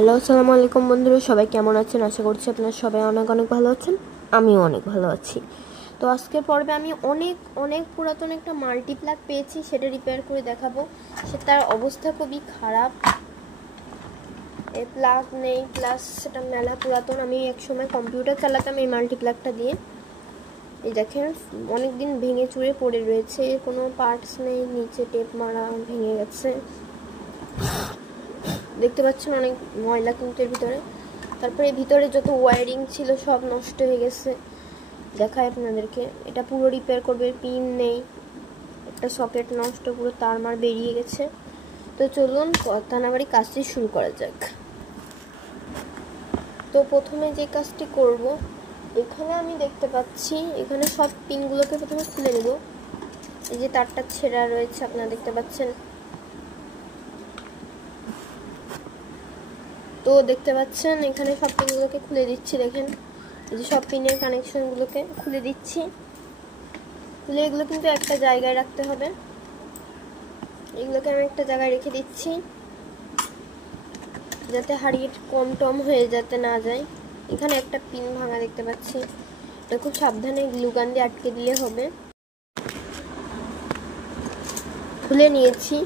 Hello, আসসালামু আলাইকুম বন্ধুরা, সবাই কেমন আছেন? আশা করছি আপনারা সবাই অনেক অনেক ভালো আছেন। আমিও অনেক ভালো আছি। তো আজকের পর্বে আমি অনেক অনেক পুরাতন একটা মাল্টিপ্লাগ পেয়েছি, সেটা রিপেয়ার করে দেখাবো। তার অবস্থা খুবই খারাপ, এর প্লাগ নেই, প্লাস সেটা মেলা পুরাতন। আমি একসময় কম্পিউটার চালাতাম এই মাল্টিপ্লাগটা দিয়ে। এই দেখেন, অনেক দিন ভেঙে চুরে পড়ে রয়েছে, কোনো পার্টস নেই, নিচে টেপ মারা, ভেঙে গেছে। দেখতে পাচ্ছেন অনেক ময়লা কিন্তু এর ভিতরে। তারপরে ভিতরে যত ওয়্যারিং ছিল সব নষ্ট হয়ে গেছে। দেখায় আপনাদেরকে, এটা পুরো রিপেয়ার করবে, পিন নেই, একটা সকেট নষ্ট, পুরো তারমার বেরিয়ে গেছে। তো চলুন কথা না বাড়ি কাজটি শুরু করা যাক। তো প্রথমে যে কাজটি করব, এখানে আমি দেখতে পাচ্ছি এখানে সব পিনগুলোকে প্রথমে খুলে নেব। এই যে তারটা ছেঁড়া রয়েছে আপনারা দেখতে পাচ্ছেন। তো দেখতে পাচ্ছেন এখানে সব পিনগুলোকে খুলে দিচ্ছি। দেখেন, এই যে সব পিনের কানেকশনগুলোকে খুলে দিচ্ছি। খুলে এগুলো কিন্তু একটা জায়গায় রাখতে হবে। এগুলোকে আমি একটা জায়গায় রেখে দিচ্ছি যাতে হারিয়ে কম টম হয়ে যাতে না যায়। এখানে একটা পিন ভাঙা দেখতে পাচ্ছি, এটা খুব সাবধানে গ্লুগান দিয়ে আটকে দিলে হবে। খুলে নিয়েছি।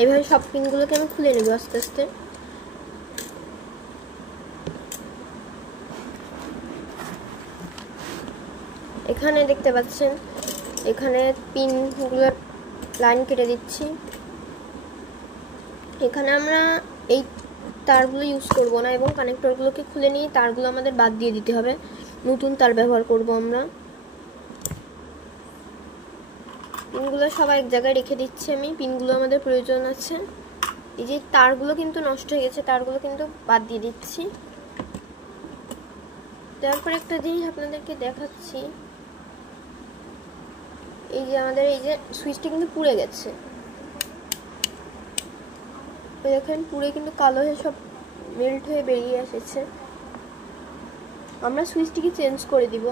এইভাবে সব পিনগুলোকে আমি খুলে নেব আস্তে আস্তে। এখানে দেখতে পাচ্ছেন এখানে পিনগুলোর লাইন কেটে দিচ্ছি। এখানে আমরা এই তারগুলো ইউজ করব না এবং কানেক্টরগুলোকে খুলে নিয়ে তারগুলো আমাদের বাদ দিয়ে দিতে হবে, নতুন তার ব্যবহার করব আমরা। পিনগুলো সবাই এক জায়গায় রেখে দিচ্ছি আমি, পিনগুলো আমাদের প্রয়োজন আছে। এই যে তারগুলো কিন্তু নষ্ট হয়ে গেছে, তারগুলো কিন্তু বাদ দিয়ে দিচ্ছি। তারপর একটা জিনিস আপনাদেরকে দেখাচ্ছি, এই যে আমাদের এই যে সুইচটা কিন্তু পুড়ে গেছে, দেখেন পুড়ে কিন্তু কালো হয়ে সব মেল্ট হয়ে বেরিয়ে এসেছে। আমরা সুইচটিকে চেঞ্জ করে দিব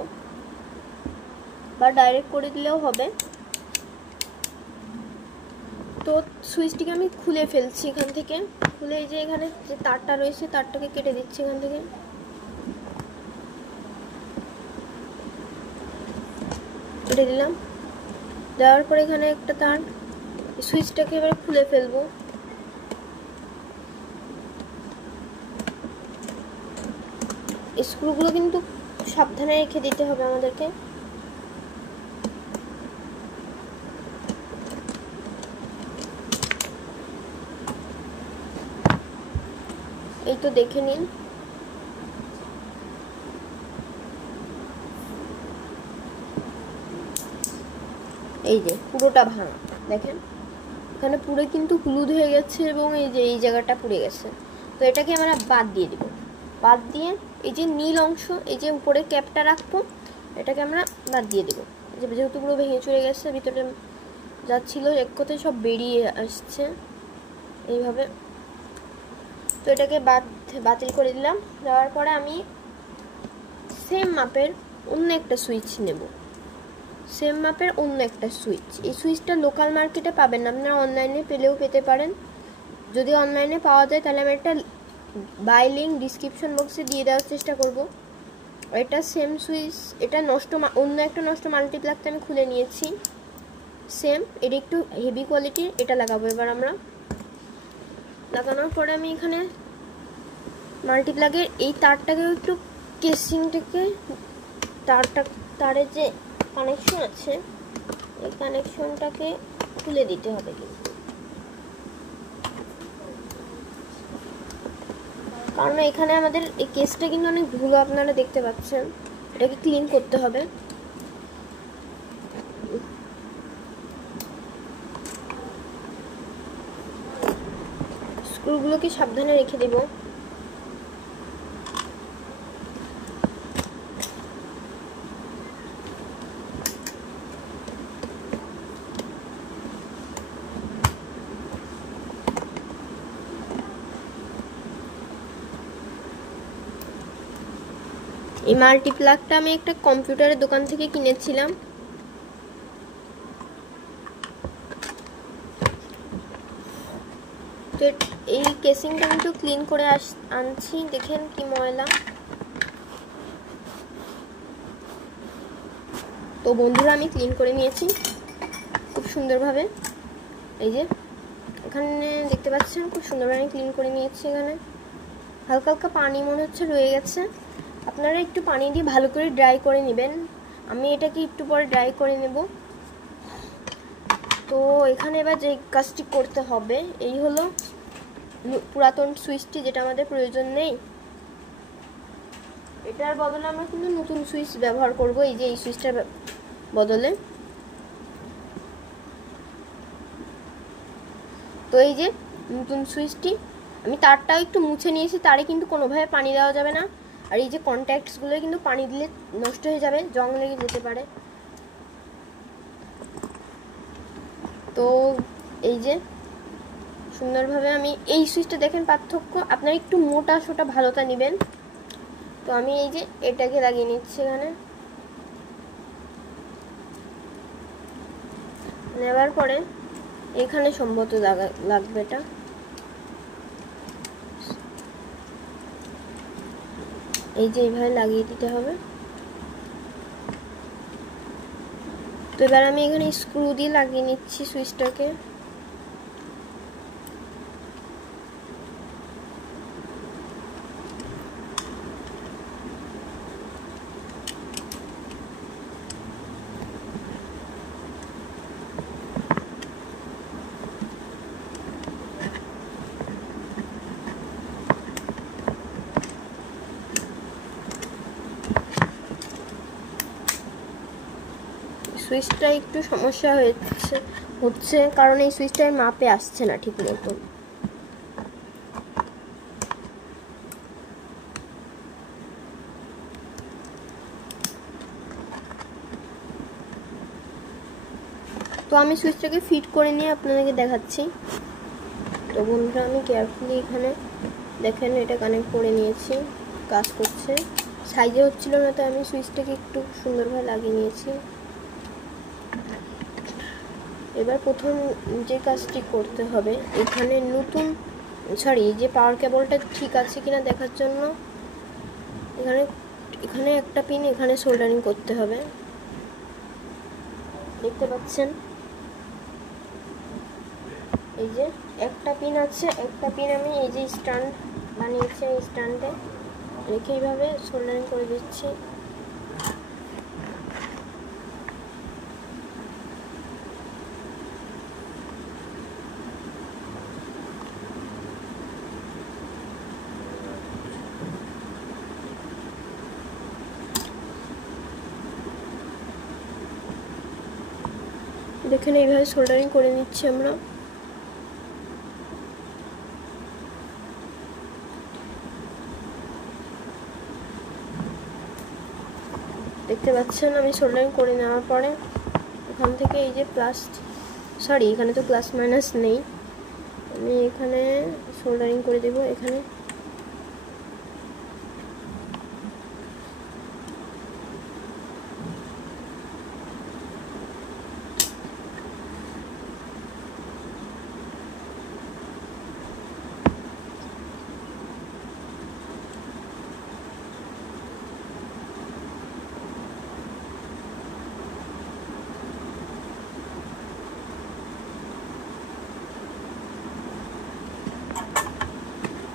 বা ডাইরেক্ট করে দিলেও হবে। তো সুইচটিকে আমি খুলে ফেলছি এখান থেকে। খুলে এই যে এখানে যে তারটা রয়েছে তারটাকে কেটে দিচ্ছি এখান থেকে। কেটে দিলাম। দেওয়ার পরে এখানে একটা তার, সুইচটাকে এবার খুলে ফেলবো। স্ক্রুগুলো কিন্তু সাবধানে রেখে দিতে হবে আমাদেরকে। এই তো দেখে নিন, এই যে পুরোটা ভাঙা। দেখেন এখানে পুরো কিন্তু হলুদ হয়ে গেছে এবং এই যে এই জায়গাটা পুড়ে গেছে। তো এটাকে আমরা বাদ দিয়ে দিব। বাদ দিয়ে এই যে নীল অংশ, এই যে উপরে ক্যাপটা রাখবো, এটাকে আমরা বাদ দিয়ে দেবো। যেহেতু পুরো ভেঙে চুরে গেছে, ভিতরে যাচ্ছিল এক কথায় সব বেরিয়ে আসছে এইভাবে। তো এটাকে বাতিল করে দিলাম। দেওয়ার পরে আমি সেম মাপের অন্য একটা সুইচ নেব, সেম মাপের অন্য একটা সুইচ। এই সুইচটা লোকাল মার্কেটে পাবেন না, আপনারা অনলাইনে পেলেও পেতে পারেন। যদি অনলাইনে পাওয়া যায় তাহলে আমি একটা বাই লিঙ্ক ডিসক্রিপশন বক্সে দিয়ে দেওয়ার চেষ্টা করব। এটা সেম সুইচ, এটা নষ্ট, অন্য একটা নষ্ট মাল্টিপ্লাগটা আমি খুলে নিয়েছি সেম। এটা একটু হেভি কোয়ালিটির, এটা লাগাবো এবার আমরা। লাগানোর পরে আমি এখানে মাল্টিপ্লাগের এই তারটাকে একটু, কেসিংটাকে, তারের যে কানেকশন আছে এই কানেকশনটাকে খুলে দিতে হবে কিন্তু, কারণ এখানে আমাদের এই কেসটা কিন্তু অনেক ধুলো আপনারা দেখতে পাচ্ছেন। এটাকে ক্লিন করতে হবে। স্ক্রুগুলোকে সাবধানে রেখে দেব। এই মাল্টিপ্লাগটা আমি একটা কম্পিউটারের দোকান থেকে কিনেছিলাম। তো এই কেসিংটা আমি একটু ক্লিন করে আনছি, দেখেন কি ময়লা। তো বন্ধুরা আমি ক্লিন করে নিয়েছি খুব সুন্দরভাবে। এই যে এখানে দেখতে পাচ্ছেন খুব সুন্দরভাবে ক্লিন করে নিয়েছি। এখানে হালকা হালকা পানি মনে হচ্ছে রয়ে গেছে, আপনারা একটু পানি দিয়ে ভালো করে ড্রাই করে নেবেন। আমি এটাকে একটু পরে ড্রাই করে নেব। তো এখানে এবার যে কাজটি করতে হবে, এই হলো পুরাতন সুইচটি যেটা আমাদের প্রয়োজন নেই, এটার বদলে আমরা কিন্তু নতুন সুইচ ব্যবহার করব। এই যে এই সুইচটার বদলে। তো এই যে নতুন সুইচটি আমি তারটাও একটু মুছে নিয়েছি, তারে কিন্তু কোনোভাবে পানি দেওয়া যাবে না। আর এই যে কন্ট্যাক্টসগুলো কিন্তু পানি দিলে নষ্ট হয়ে যাবে, জং লেগে যেতে পারে। তো এই যে সুন্দরভাবে আমি এই সুইচটা দেখেন পার্থক্য, আপনারা একটু মোটা সোটা ভালোটা নেবেন। তো আমি এই যে এটাকে লাগিয়ে নিচ্ছি। এখানে নেবার পরে এখানে সম্ভবত লাগবে এটা। এই যে এইভাবে লাগিয়ে দিতে হবে। তো এবার আমি এখানে স্ক্রু দিয়ে লাগিয়ে নিচ্ছি সুইচটাকে। সুইচটা একটু সমস্যা হচ্ছে কারণ এই সুইচটার মাপে আসছে না ঠিক মতো। তো আমি সুইচটাকে ফিট করে নিয়ে আপনাদেরকে দেখাচ্ছি। তো বন্ধুরা আমি কেয়ারফুলি এখানে দেখেন এটা কানেক্ট করে নিয়েছি, কাজ করছে। সাইজে হচ্ছিল না, তো আমি সুইচটাকে একটু সুন্দরভাবে লাগিয়ে নিয়েছি। এবার প্রথম যে কাজটি করতে হবে, এখানে যে পাওয়ার কেবলটা ঠিক আছে কিনা দেখার জন্য এখানে একটা পিন এখানে সোল্ডারিং করতে হবে। দেখতে পাচ্ছেন এই যে একটা পিন আছে, একটা পিন আমি এই যে স্ট্যান্ড বানিয়েছি, এই স্ট্যান্ডে রেখে এইভাবে সোল্ডারিং করে দিচ্ছি। দেখেন এইভাবে সোল্ডারিং করে নিচ্ছি আমরা। দেখতে পাচ্ছেন আমি সোল্ডারিং করে নেওয়ার পরে এখান থেকে এই যে এখানে তো প্লাস মাইনাস নেই, আমি এখানে সোল্ডারিং করে দেব। এখানে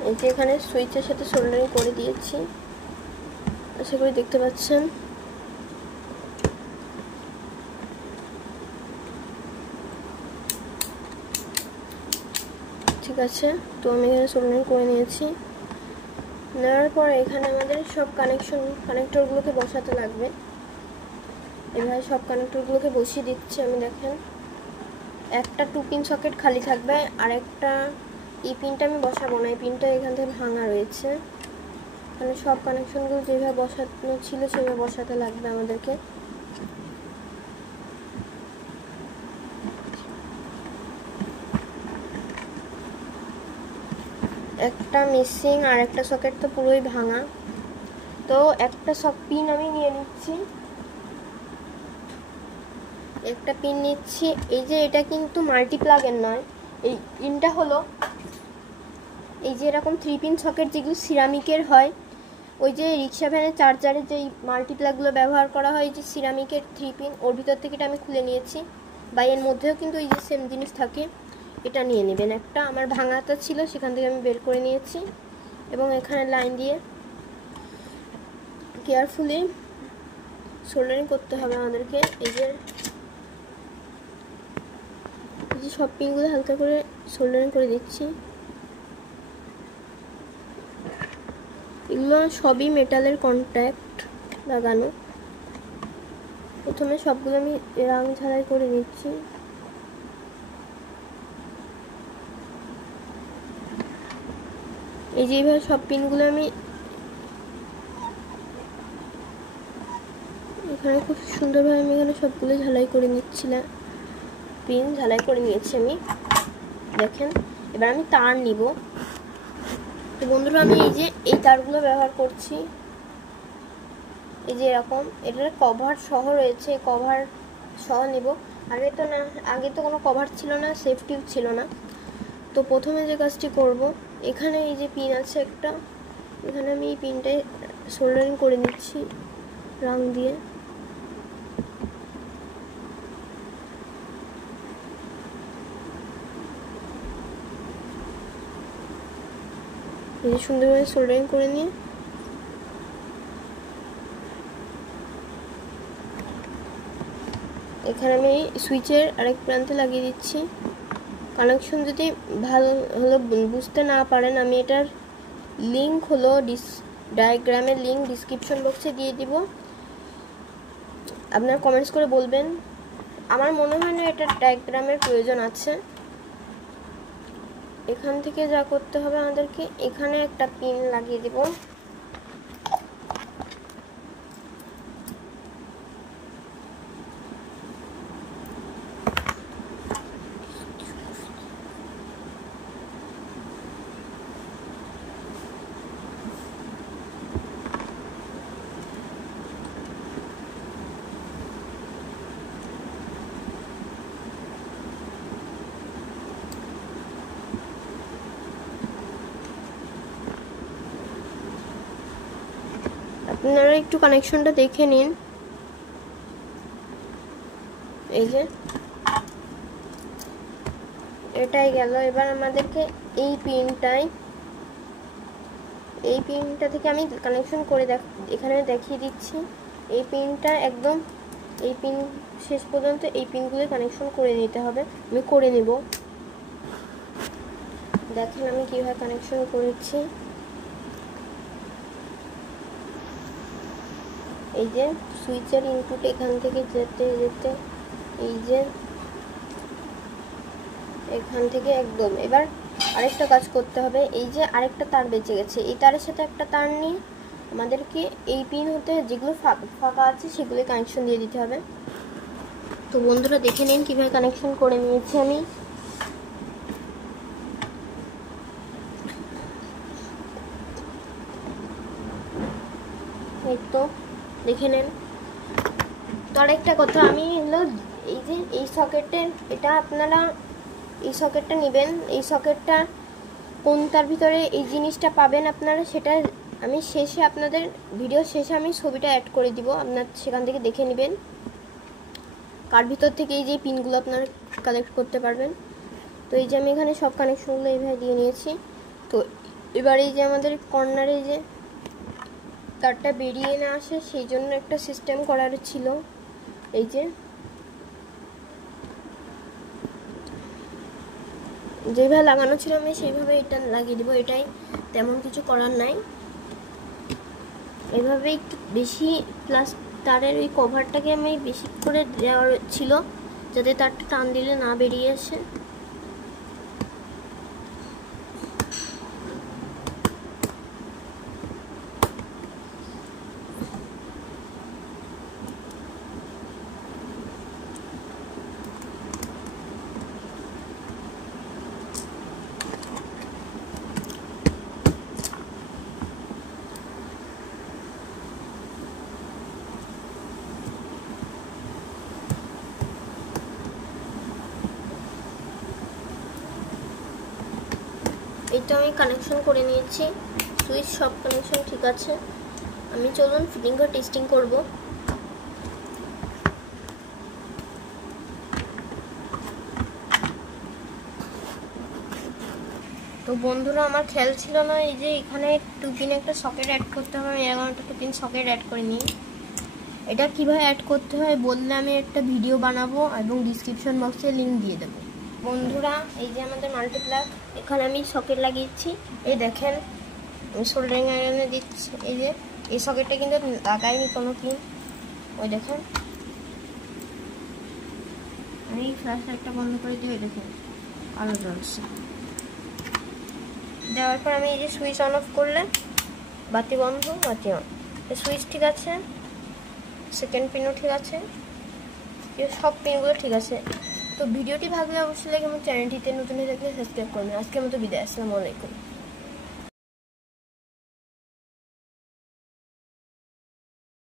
এই যে এখানে সুইচের সাথে সোল্ডারিং করে দিয়েছি, আশা করি দেখতে পাচ্ছেন। ঠিক আছে, তো আমি এখানে সোল্ডারিং করে নিয়েছি। নেওয়ার পর এখানে আমাদের সব কানেক্টরগুলোকে বসাতে লাগবে। এভাবে সব কানেক্টরগুলোকে বসিয়ে দিচ্ছি আমি। দেখেন একটা 2 পিন সকেট খালি থাকবে, আর একটা এই পিনটা আমি বসাবো না, এই পিনটা এখান থেকে ভাঙা রয়েছে। এখানে সব কানেকশনগুলো যেভাবে বসানো ছিল সেভাবে বসাতে লাগবে আমাদেরকে। একটা মিসিং, আর একটা সকেট তো পুরোই ভাঙা। তো একটা পিন আমি নিয়ে নিচ্ছি, একটা পিন নিচ্ছি। এই যে এটা কিন্তু মাল্টিপ্লাগের নয়, এই পিনটা হলো এই যে এরকম 3 পিন সকেট যেগুলো সিরামিকের হয়, ওই যে রিক্সা ভ্যানের চার্জারের যেই মাল্টিপ্লাগগুলো ব্যবহার করা হয়, যে সিরামিকের 3 পিন, ওর ভিতর থেকে এটা আমি খুলে নিয়েছি। বা এর মধ্যেও কিন্তু এই যে সেম জিনিস থাকে, এটা নিয়ে নেবেন একটা। আমার ভাঙাটা ছিল, সেখান থেকে আমি বের করে নিয়েছি এবং এখানে লাইন দিয়ে কেয়ারফুলি সোল্ডারিং করতে হবে আমাদেরকে। এই যে সব পিনগুলো হালকা করে সোল্ডারিং করে দিচ্ছি। এগুলো সবই মেটালের কন্ট্যাক্ট লাগানো। প্রথমে সবগুলো আমি রং ঝালাই করে নিচ্ছি। এই যে এইভাবে সব পিনগুলো আমি এখানে খুব সুন্দরভাবে আমি এখানে সবগুলো ঝালাই করে নিচ্ছিলাম। পিন ঝালাই করে নিয়েছি আমি, দেখেন। এবার আমি তার নিব। তো বন্ধুরা, আমি এই যে এই তারগুলো ব্যবহার করছি। এই যে এরকম, এটার কভার সহ রয়েছে, কভার সহ নিব। আগে তো কোনো কভার ছিল না, সেফটিও ছিল না। তো প্রথমে যে কাজটি করব, এখানে এই যে পিন আছে একটা, এখানে আমি এই পিনটায় সোল্ডারিং করে নিচ্ছি রং দিয়ে। এই যে সুন্দরভাবে সোল্ডারিং করে নিয়ে এখানে আমি সুইচের আরেক প্রান্তে লাগিয়ে দিচ্ছি। কানেকশন যদি ভালো বুঝতে না পারেন, আমি এটার লিঙ্ক হলো ডায়াগ্রামের লিঙ্ক ডিসক্রিপশন বক্সে দিয়ে দিব। আপনারা কমেন্টস করে বলবেন। আমার মনে হয় না এটা ডায়াগ্রামের প্রয়োজন আছে। এখান থেকে যা করতে হবে আমাদেরকে, এখানে একটা পিন লাগিয়ে দেব। আপনারা একটু কানেকশনটা দেখে নিন। এই যে এটাই গেল। এবার আমাদেরকে এই পিনটা থেকে আমি কানেকশন করে এখানে দেখিয়ে দিচ্ছি। এই পিনটা একদম এই পিন শেষ পর্যন্ত এই পিনগুলো কানেকশন করে নিতে হবে। আমি করে নেব, দেখেন আমি কিভাবে কানেকশন করেছি। এই যে সুইচের ইনপুট এখান থেকে যেতে যেতে এই যে এখান থেকে একদম। এবার আরেকটা কাজ করতে হবে। এই যে আরেকটা তার বেঁচে গেছে, এই তারের সাথে একটা তার নিয়ে আমাদেরকে এই পিন হতে যেগুলো ফাঁকা আছে সেগুলো কানেকশন দিয়ে দিতে হবে। তো বন্ধুরা, দেখে নিন কীভাবে কানেকশন করে নিয়েছি আমি। এই তো দেখে নেন। তো আরেকটা কথা, আমি হলো এই যে এই সকেটের, এটা আপনারা এই সকেটটা নেবেন। এই সকেটটা কোনটার ভিতরে এই জিনিসটা পাবেন আপনারা, সেটা আমি শেষে আপনাদের ভিডিও শেষে আমি ছবিটা অ্যাড করে দিব, আপনার সেখান থেকে দেখে নেবেন কার ভিতর থেকে এই যে পিনগুলো আপনারা কালেক্ট করতে পারবেন। তো এই যে আমি এখানে সব কানেকশনগুলো এইভাবে দিয়ে নিয়েছি। তো এবার এই যে আমাদের কর্নারে যে তারটা বেরিয়ে না আসে, সেই জন্য একটা সিস্টেম করার ছিল। এই যে যেভাবে লাগানো ছিল আমি সেইভাবে এটা লাগিয়ে দেবো। এটাই, তেমন কিছু করার নাই। এভাবে একটু বেশি প্লাস তারের ওই কভারটাকে আমি বেশি করে দেওয়ার ছিল, যাতে তারটা টান দিলে না বেরিয়ে আসে। তো আমি কানেকশন করে নিয়েছি, সুইচ সব কানেকশন ঠিক আছে। আমি চলুন ফিটিং করে টেস্টিং করব। তো বন্ধুরা আমার খেয়াল ছিল না এই যে এখানে 2 পিন একটা সকেট অ্যাড করতে হবে। আমি এরকম একটা 2 পিন সকেট অ্যাড করে নিই। এটা কিভাবে অ্যাড করতে হয় বললে আমি একটা ভিডিও বানাবো এবং ডিসক্রিপশন বক্সে লিংক দিয়ে দেবো। বন্ধুরা এই যে আমাদের মাল্টিপ্লাগ, এখানে আমি সকেট লাগিয়েছি। এই দেখেন আমি সোল্ডারিং আয়রনে দিচ্ছি। এই যে এই সকেটটা কিন্তু লাগাইনি কোনো পিন। ওই দেখেন আমি ফ্ল্যাশ লাইটটা বন্ধ করে দিয়ে দেখেন আলো জ্বলছে। দেওয়ার পর আমি এই যে সুইচ অন অফ করলে বাতি বন্ধ, বাতি অন। সুইচ ঠিক আছে, সেকেন্ড পিনও ঠিক আছে, সব পিনগুলো ঠিক আছে। তো ভিডিওটি ভালো লাগলে অবশ্যই লাগে এবং চ্যানেলটিতে নতুন হয়ে থাকলে সাবস্ক্রাইব করবেন। আজকের মতো বিদায়, আসসালামু আলাইকুম।